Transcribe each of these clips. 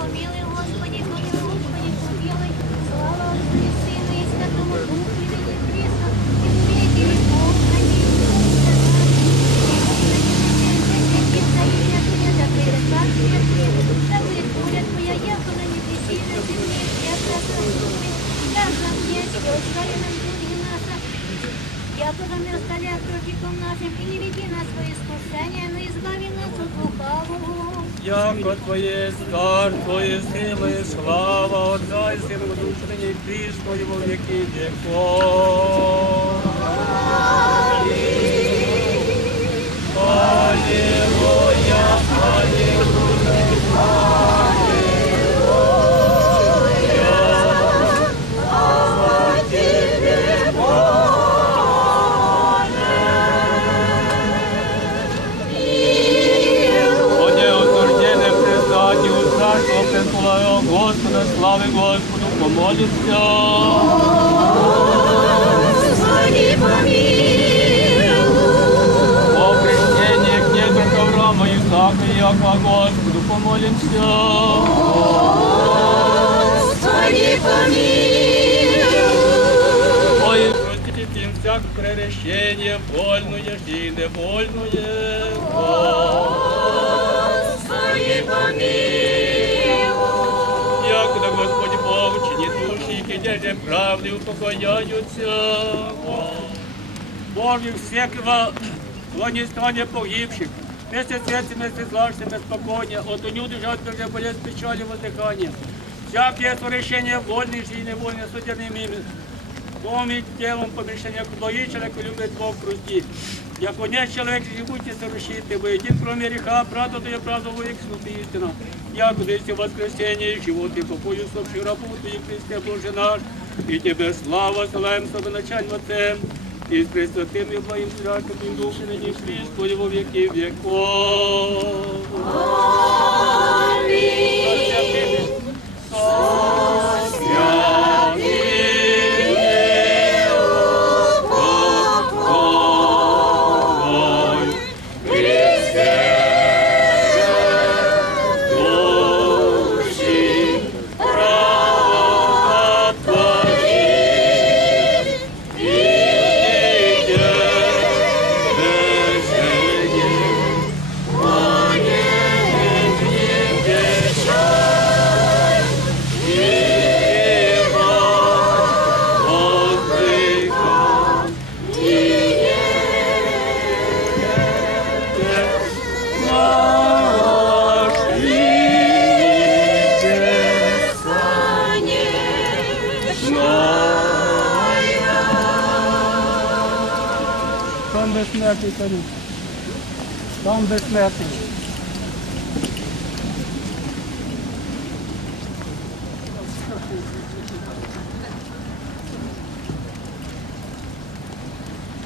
помилуй, Господи, помилуй, Господи, помилуй. Слава Отцу и Сыну и Святому Духу, и ныне присно, и в веки веков. Аминь. Да будет воля Твоя, яко на небеси и на земле, яко на земле, яко есть, и остави нам дни наши, яко нам и оставляя противком нашим, и не веди нас в искушение, но Яко Твоє стар твої сили, слава Отця і Сина і Духа, нині і прісно, і во віки віков. Аллилуйя, Одне Господи, помилуй. О крещении князя Авраама, Исаака и Якова Господу, помолимся. Господи, помилуй. Ой, простите всякое пререщение, вольное и невольное. Господи, помилуй. души, и держи правды, упокояются. Боже, всякого злонестания погибших, вместе с сердцем, вместе с лашами, спокойно, от унюды, жадных же болезнь, печали, воздыхания. Всякие совершения вольные и невольные, судебными ими, Домить телом помещения к благи, человеку любит Бог крути. Яко не человек живучий совершите, вы един кроме греха, правда дає правду во век снуты истина. Яко есть воскресение, и живот и покою совший рабу Твоей Христе Боже наш, и Тебе слава славим начальным Отцем, и с Пресвятым и Благим Зрачком и Духом, и ныне Христу, во Tam besme erkekleri. Tam besme erkekleri.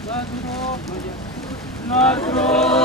Nazro, Nazro.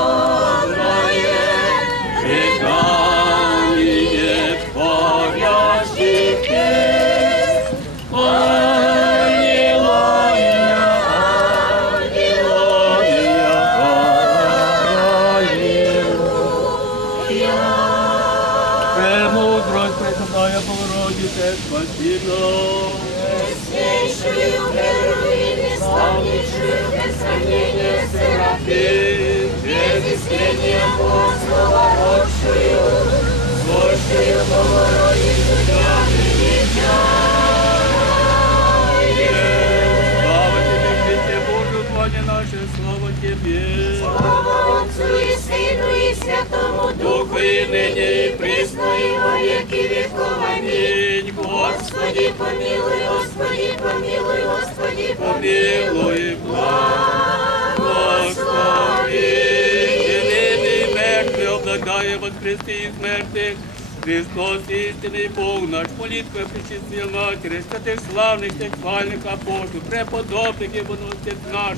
облагая воскрести из мертвых. Христос, истинный Бог наш, молитва Пречистая Матери, святых славных, сексуальных апостолов, преподобных и выносит наш,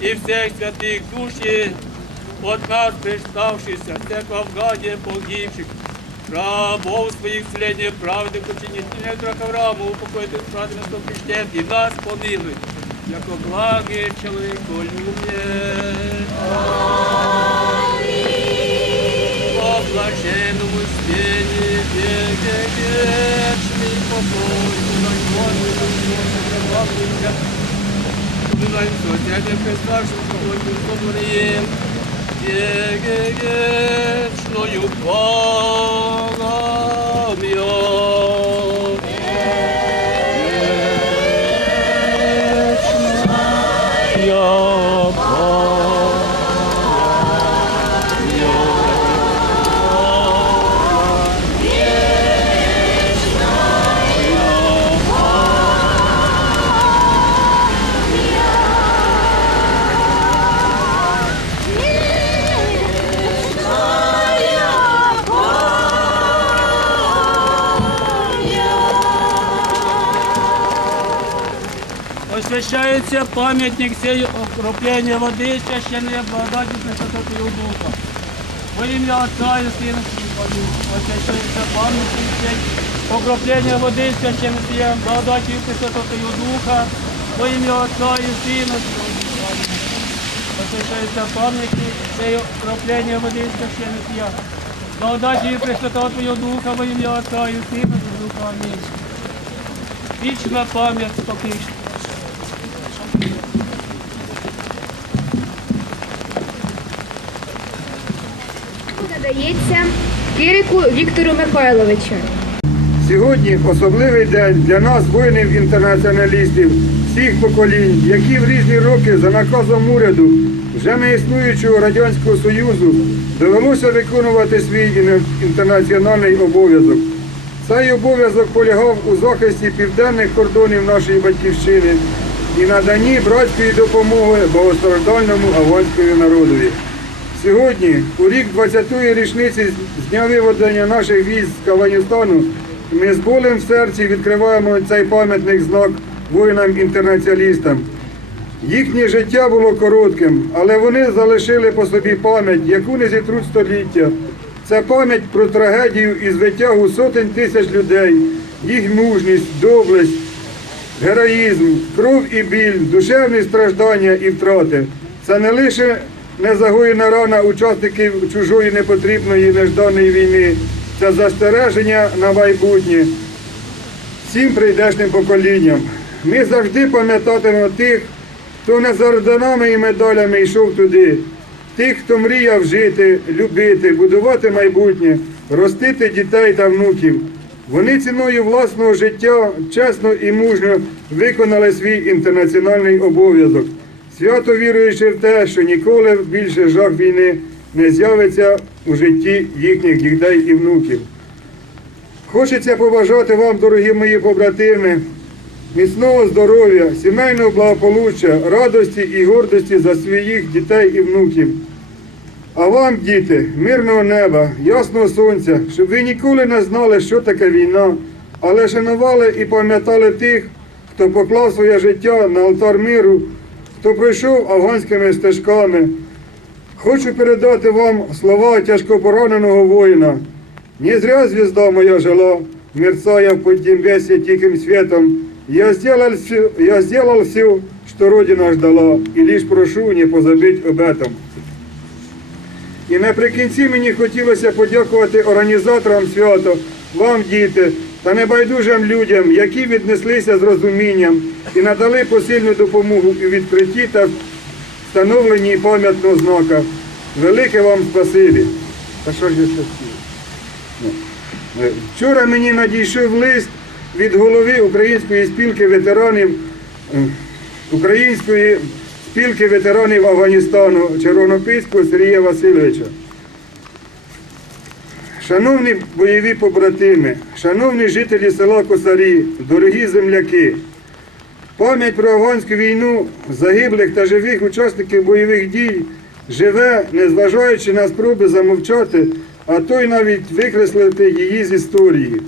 и всех святых души, от нас представшихся, всякого вгадия погибших, рабов своих вселения правды, починительных драк Авраама, упокойтесь в праведном Христе, и нас помилуй, яко благий человек, любит. Блаженному спении веке вічний покой, дай Боже, Боже, Думай, що дядя Христа, що сьогодні веке вечною пам'ять. Освящається пам'ятник сей окроплення води, священної благодаті Пресвятого Духа. Во ім'я Отця і Сина і Святого Духа. Освящається пам'ятник сей окроплення води, священної благодаті Пресвятого Духа. Во ім'я Отця і Сина і Святого Духа. Освящається пам'ятник сей окроплення води, священної благодаті Пресвятого Духа. Во ім'я Отця і Сина Духа. Амінь. Вічна пам'ять спокійна. Надається Кирику Віктору Михайловичу. Сьогодні особливий день для нас, воїнів-інтернаціоналістів всіх поколінь, які в різні роки за наказом уряду вже не існуючого Радянського Союзу довелося виконувати свій інтернаціональний обов'язок. Цей обов'язок полягав у захисті південних кордонів нашої батьківщини і наданні братської допомоги багатостраждальному аванському народові. Сьогодні, у рік 20-ї річниці з дня виведення наших військ з Афганістану, ми з болем в серці відкриваємо цей пам'ятник знак воїнам-інтернаціоналістам. Їхнє життя було коротким, але вони залишили по собі пам'ять, яку не зітруть століття. Це пам'ять про трагедію і звитягу сотень тисяч людей, їх мужність, доблесть, героїзм, кров і біль, душевні страждання і втрати. Це не лише незагоєна рана учасників чужої непотрібної нежданої війни, це застереження на майбутнє всім прийдешнім поколінням. Ми завжди пам'ятатимемо тих, хто не з орденами і медалями йшов туди, тих, хто мріяв жити, любити, будувати майбутнє, ростити дітей та внуків. Вони ціною власного життя чесно і мужньо виконали свій інтернаціональний обов'язок, свято віруючи в те, що ніколи більше жах війни не з'явиться у житті їхніх дітей і внуків. Хочеться побажати вам, дорогі мої побратими, міцного здоров'я, сімейного благополуччя, радості і гордості за своїх дітей і внуків. А вам, діти, мирного неба, ясного сонця, щоб ви ніколи не знали, що таке війна, але шанували і пам'ятали тих, хто поклав своє життя на алтар миру, хто пройшов афганськими стежками. Хочу передати вам слова тяжко пораненого воїна. Не зря звезда моя жила, мерцая в поднебесье тихим светом. Я сделал, все, я сделал все, что Родина ждала, и лишь прошу не позабыть об этом. І наприкінці мені хотілося подякувати організаторам свята, вам, діти, та небайдужим людям, які віднеслися з розумінням і надали посильну допомогу у відкритті та встановленні пам'ятного знака. Велике вам спасибі. Та що ж я ще? Е, Вчора мені надійшов лист від голови Української спілки ветеранів Української спілки ветеранів Афганістану Червонопільського Сергія Васильовича. Шановні бойові побратими, шановні жителі села Косарі, дорогі земляки, пам'ять про афганську війну, загиблих та живих учасників бойових дій живе, незважаючи на спроби замовчати, а то й навіть викреслити її з історії.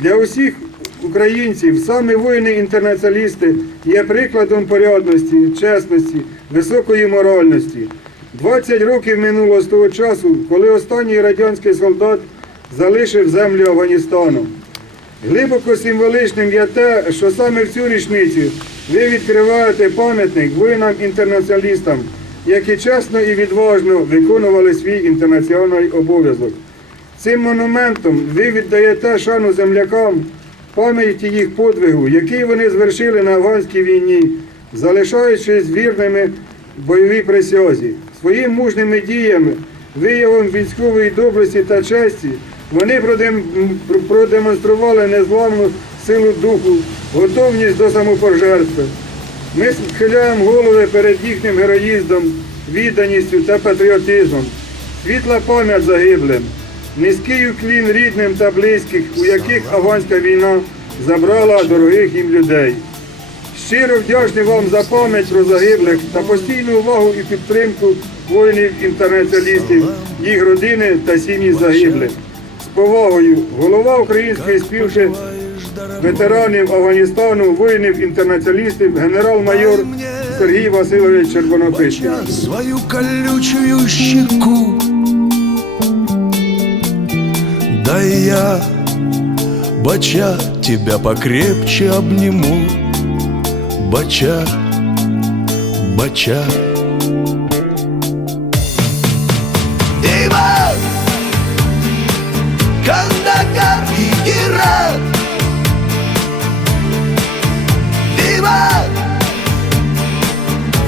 Для усіх українців саме воїни-інтернаціоналісти є прикладом порядності, чесності, високої моральності. 20 років минуло з того часу, коли останній радянський солдат залишив землю Афганістану. Глибоко символічним є те, що саме в цю річницю ви відкриваєте пам'ятник воїнам-інтернаціоналістам, які чесно і відважно виконували свій інтернаціональний обов'язок. Цим монументом ви віддаєте шану землякам, пам'яті їх подвигу, який вони звершили на афганській війні, залишаючись вірними бойовій присязі. Своїм мужними діями, виявом військової доблесті та честі, вони продемонстрували незламну силу духу, готовність до самопожертви. Ми схиляємо голови перед їхнім героїздом, відданістю та патріотизмом. Світла пам'ять загиблим, низький уклін рідним та близьких, у яких афганська війна забрала дорогих їм людей. Щиро вдячний вам за пам'ять про загиблих та постійну увагу і підтримку воїнів-інтернаціоналістів, їх родини та сім'ї загиблих. З повагою, голова української спілки ветеранів Афганістану, воїнів-інтернаціоналістів, генерал-майор Сергій Васильович Червонописний. свою колючую щеку. Да и я, бача, тебя покрепче обниму. Бача, бача.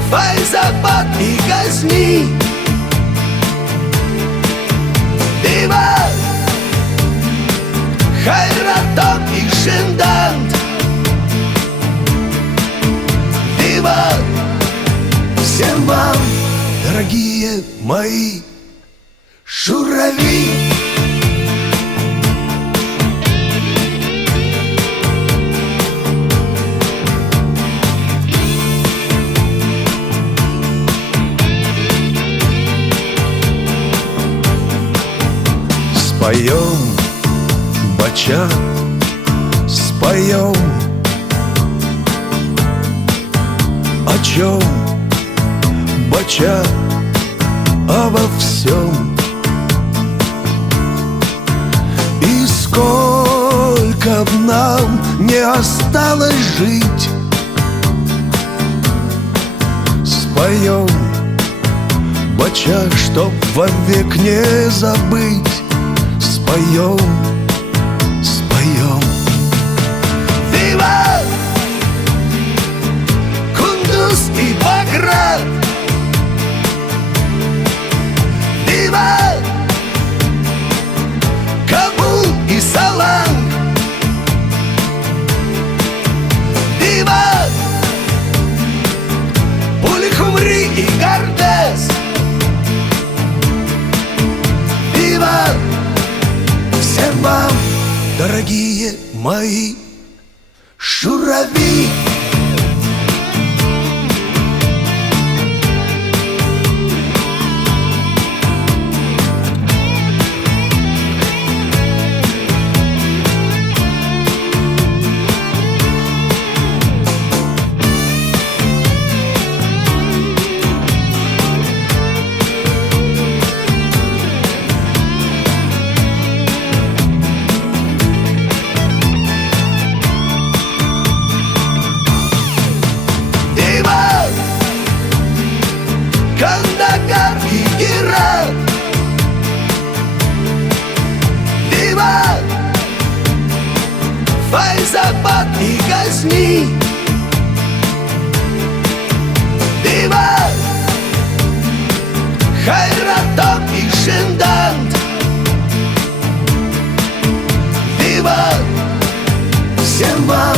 Файзабад и Газни Диван Хайратон и Шиндант Диван Всем вам, дорогие мои Шурави Споем, бача, споем. О чем, бача, обо всем И сколько в нам не осталось жить Споем, бача, чтоб вовек не забыть Споем, споем Вива! Кундус и Баграт Вива! Иран Иван Файзабад и Газни Иван Хайратон и Шиндант Иван Всем вам,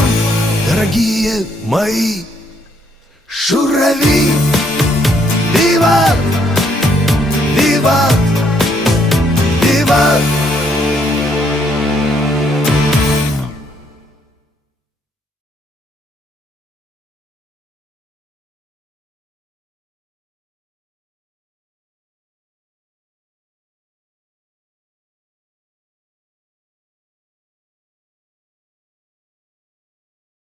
дорогие мои